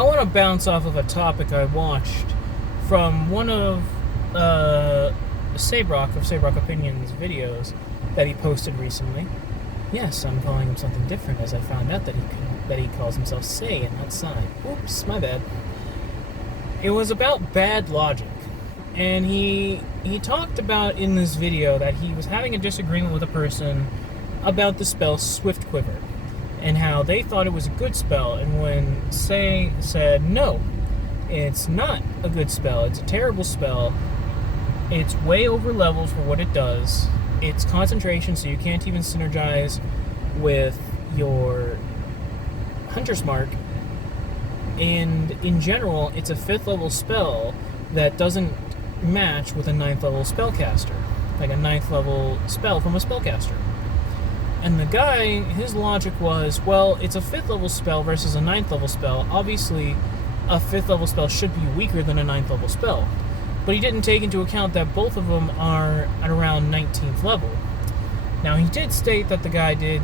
I want to bounce off of a topic I watched from one of Sabrock of Sabrock Opinions videos that he posted recently. Yes, I'm calling him something different as I found out that he calls himself Say and not Sai. Oops, my bad. It was about bad logic, and he talked about in this video that he was having a disagreement with a person about the spell Swift Quiver, and how they thought it was a good spell, and when Say said, no, it's not a good spell, it's a terrible spell, it's way over leveled for what it does, it's concentration, so you can't even synergize with your Hunter's Mark, and in general, it's a 5th level spell that doesn't match with a 9th level spellcaster, like a 9th level spell from a spellcaster. And the guy, his logic was, well, it's a 5th level spell versus a 9th level spell. Obviously, a 5th level spell should be weaker than a 9th level spell. But he didn't take into account that both of them are at around 19th level. Now, he did state that the guy did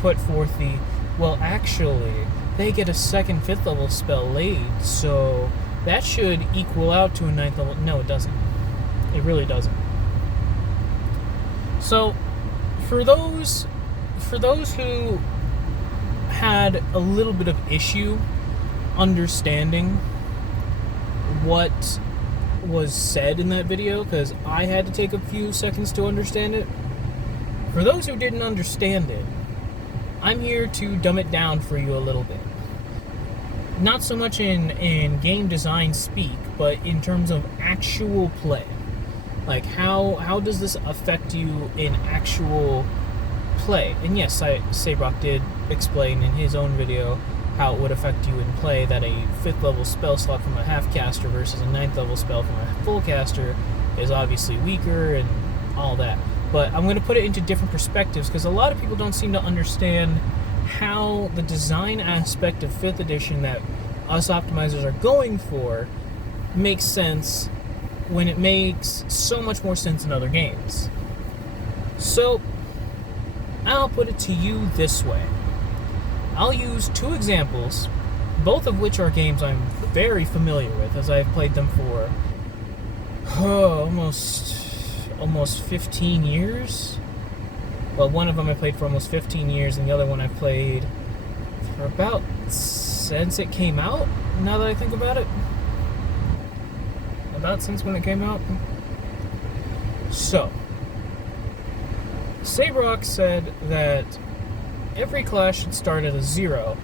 put forth the, well, actually, they get a 2nd 5th level spell laid, so that should equal out to a 9th level. No, it doesn't. It really doesn't. So, For those who had a little bit of issue understanding what was said in that video, because I had to take a few seconds to understand it, for those who didn't understand it, I'm here to dumb it down for you a little bit. Not so much in game design speak, but in terms of actual play. Like, how does this affect you in actual play? And yes, Sabrock did explain in his own video how it would affect you in play, that a 5th level spell slot from a half caster versus a 9th level spell from a full caster is obviously weaker and all that. But I'm going to put it into different perspectives, because a lot of people don't seem to understand how the design aspect of 5th edition that us optimizers are going for makes sense when it makes so much more sense in other games. So, I'll put it to you this way. I'll use 2 examples, both of which are games I'm very familiar with, as I've played them for almost 15 years. Well, one of them I played for almost 15 years, and the other one I've played for about since it came out, now that I think about it. About since when it came out. So, Sabrock said that every class should start at a 0,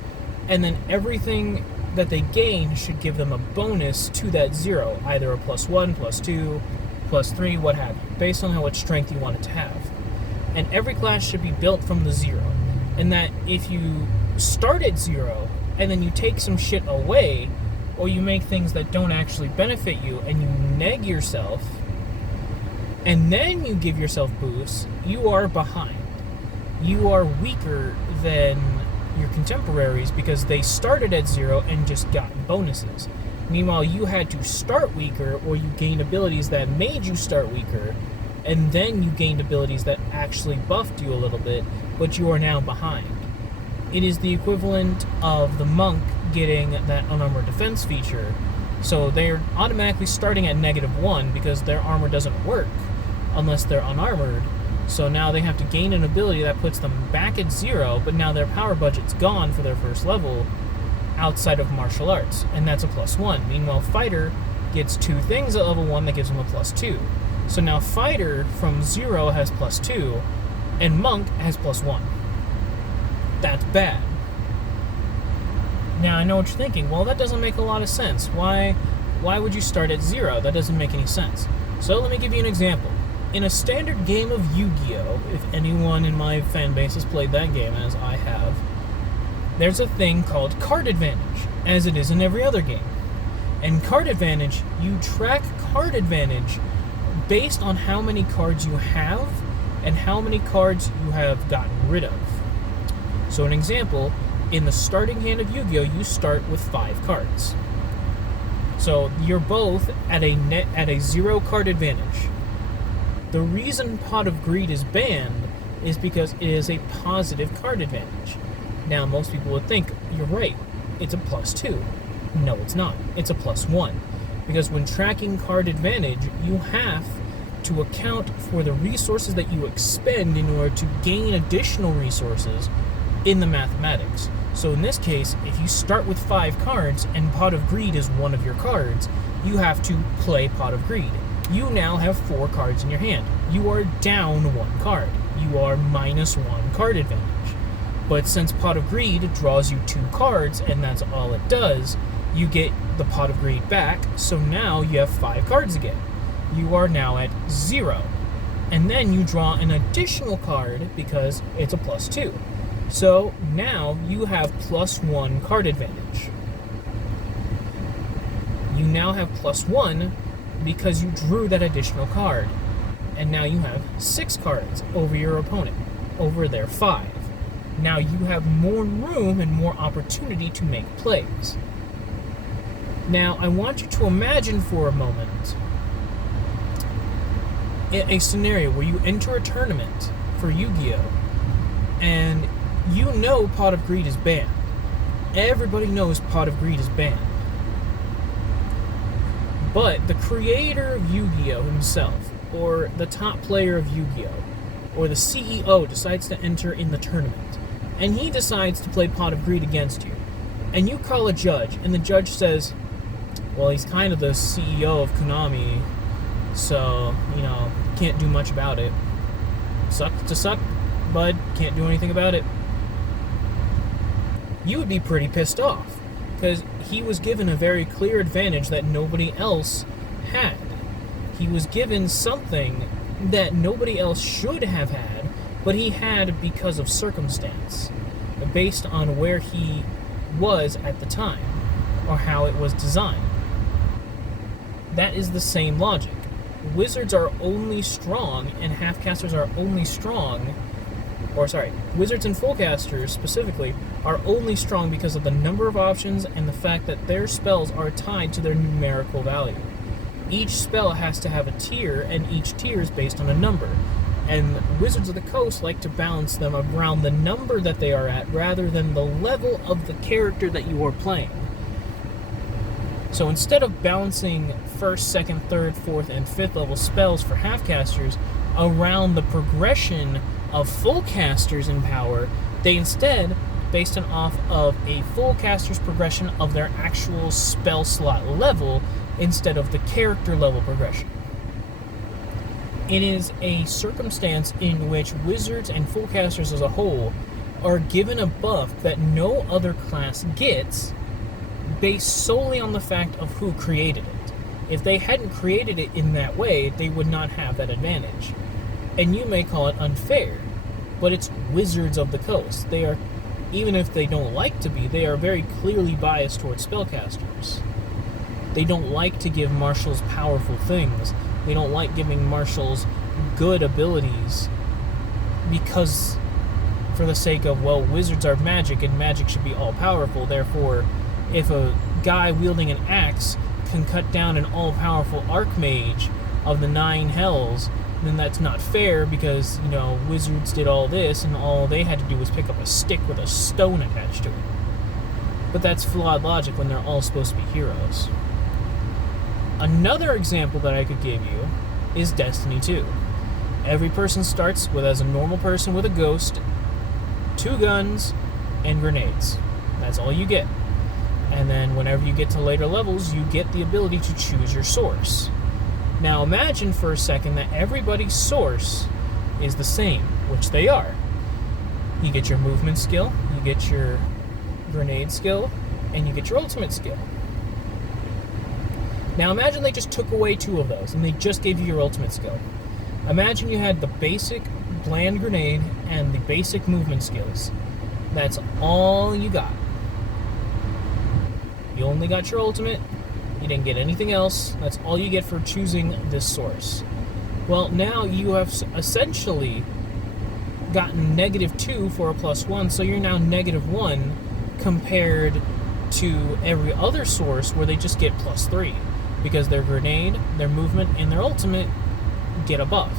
and then everything that they gain should give them a bonus to that 0, either a +1, +2, +3, what have you, based on how much strength you want it to have. And every class should be built from the 0, and that if you start at 0, and then you take some shit away, or you make things that don't actually benefit you, and you neg yourself, and then you give yourself boosts, you are behind. You are weaker than your contemporaries because they started at 0 and just got bonuses. Meanwhile, you had to start weaker, or you gained abilities that made you start weaker, and then you gained abilities that actually buffed you a little bit, but you are now behind. It is the equivalent of the monk getting that unarmored defense feature, so they're automatically starting at -1 because their armor doesn't work unless they're unarmored. So now they have to gain an ability that puts them back at 0, but now their power budget's gone for their first level outside of martial arts, and that's a +1. Meanwhile, fighter gets 2 things at level 1 that gives them a +2. So now fighter from 0 has +2, and monk has +1. That's bad. Now, I know what you're thinking. Well, that doesn't make a lot of sense. Why would you start at 0? That doesn't make any sense. So let me give you an example. In a standard game of Yu-Gi-Oh!, if anyone in my fan base has played that game, as I have, there's a thing called card advantage, as it is in every other game. And card advantage, you track card advantage based on how many cards you have and how many cards you have gotten rid of. So an example, in the starting hand of Yu-Gi-Oh! You start with 5 cards. So you're both at a 0 card advantage. The reason Pot of Greed is banned is because it is a positive card advantage. Now, most people would think, you're right, it's a plus 2. No, it's not. It's a plus 1. Because when tracking card advantage, you have to account for the resources that you expend in order to gain additional resources in the mathematics. So in this case, if you start with 5 cards and Pot of Greed is one of your cards, you have to play Pot of Greed. You now have 4 cards in your hand. You are down 1 card. You are minus 1 card advantage. But since Pot of Greed draws you 2 cards, and that's all it does, you get the Pot of Greed back, so now you have 5 cards again. You are now at 0. And then you draw an additional card because it's a plus 2. So now you have plus 1 card advantage. You now have plus 1 because you drew that additional card. And now you have 6 cards over your opponent, over their 5. Now you have more room and more opportunity to make plays. Now I want you to imagine for a moment a scenario where you enter a tournament for Yu-Gi-Oh! And you know Pot of Greed is banned. Everybody knows Pot of Greed is banned. But the creator of Yu-Gi-Oh! Himself, or the top player of Yu-Gi-Oh! Or the CEO decides to enter in the tournament, and he decides to play Pot of Greed against you. And you call a judge, and the judge says, well, he's kind of the CEO of Konami, so, can't do much about it. Suck to suck, bud, can't do anything about it. You would be pretty pissed off, because he was given a very clear advantage that nobody else had. He was given something that nobody else should have had, but he had because of circumstance, based on where he was at the time, or how it was designed. That is the same logic. Wizards are only strong, and half-casters are only strong, wizards and full-casters specifically are only strong because of the number of options and the fact that their spells are tied to their numerical value. Each spell has to have a tier, and each tier is based on a number. And Wizards of the Coast like to balance them around the number that they are at rather than the level of the character that you are playing. So instead of balancing 1st, 2nd, 3rd, 4th, and 5th level spells for half-casters around the progression of full casters in power, they instead based it off of a full caster's progression of their actual spell slot level instead of the character level progression. It is a circumstance in which wizards and full casters as a whole are given a buff that no other class gets based solely on the fact of who created it. If they hadn't created it in that way, they would not have that advantage. And you may call it unfair, but it's Wizards of the Coast. They are, even if they don't like to be, they are very clearly biased towards spellcasters. They don't like to give marshals powerful things. They don't like giving marshals good abilities because, for the sake of, well, wizards are magic and magic should be all-powerful. Therefore, if a guy wielding an axe can cut down an all-powerful archmage of the 9 hells, then that's not fair because, wizards did all this and all they had to do was pick up a stick with a stone attached to it. But that's flawed logic when they're all supposed to be heroes. Another example that I could give you is Destiny 2. Every person starts with as a normal person with a ghost, 2 guns, and grenades. That's all you get. And then whenever you get to later levels, you get the ability to choose your source. Now imagine for a second that everybody's source is the same, which they are. You get your movement skill, you get your grenade skill, and you get your ultimate skill. Now imagine they just took away 2 of those and they just gave you your ultimate skill. Imagine you had the basic bland grenade and the basic movement skills. That's all you got. You only got your ultimate, you didn't get anything else, that's all you get for choosing this source. Well, now you have essentially gotten -2 for a +1, so you're now -1 compared to every other source where they just get +3. Because their grenade, their movement, and their ultimate get a buff.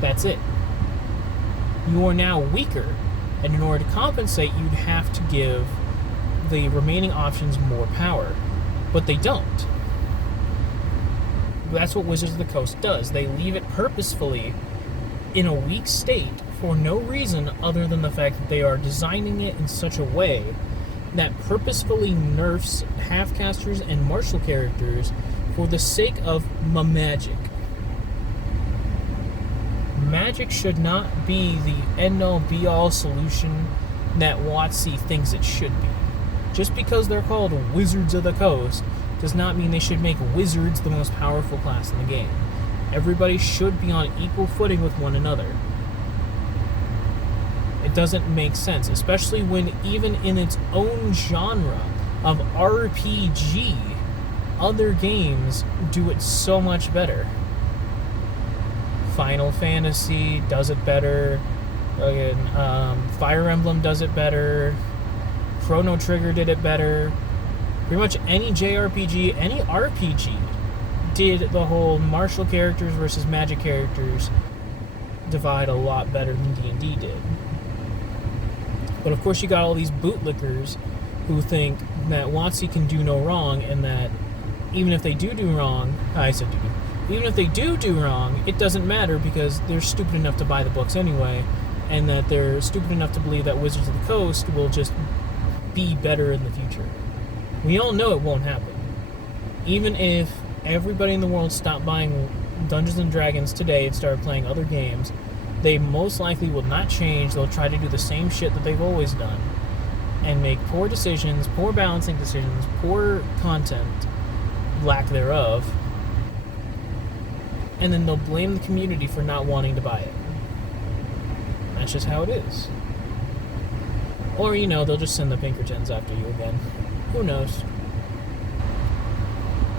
That's it. You are now weaker And in order to compensate, you'd have to give the remaining options more power. But they don't. That's what Wizards of the Coast does. They leave it purposefully in a weak state for no reason other than the fact that they are designing it in such a way that purposefully nerfs half-casters and martial characters for the sake of magic. Magic should not be the end-all be-all solution that WotC thinks it should be. Just because they're called Wizards of the Coast does not mean they should make wizards the most powerful class in the game. Everybody should be on equal footing with one another. It doesn't make sense, especially when even in its own genre of RPG, other games do it so much better. Final Fantasy does it better. Fire Emblem does it better. Chrono Trigger did it better. Pretty much any JRPG, any RPG did the whole martial characters versus magic characters divide a lot better than D&D did. But of course you got all these bootlickers who think that WotC can do no wrong, and that even if they do wrong, even if they do wrong, it doesn't matter because they're stupid enough to buy the books anyway, and that they're stupid enough to believe that Wizards of the Coast will just be better in the future. We all know it won't happen. Even if everybody in the world stopped buying Dungeons and Dragons today and started playing other games, they most likely will not change. They'll try to do the same shit that they've always done and make poor decisions, poor balancing decisions, poor content, lack thereof, and then they'll blame the community for not wanting to buy it. That's just how it is. Or, they'll just send the Pinkertons after you again. Who knows?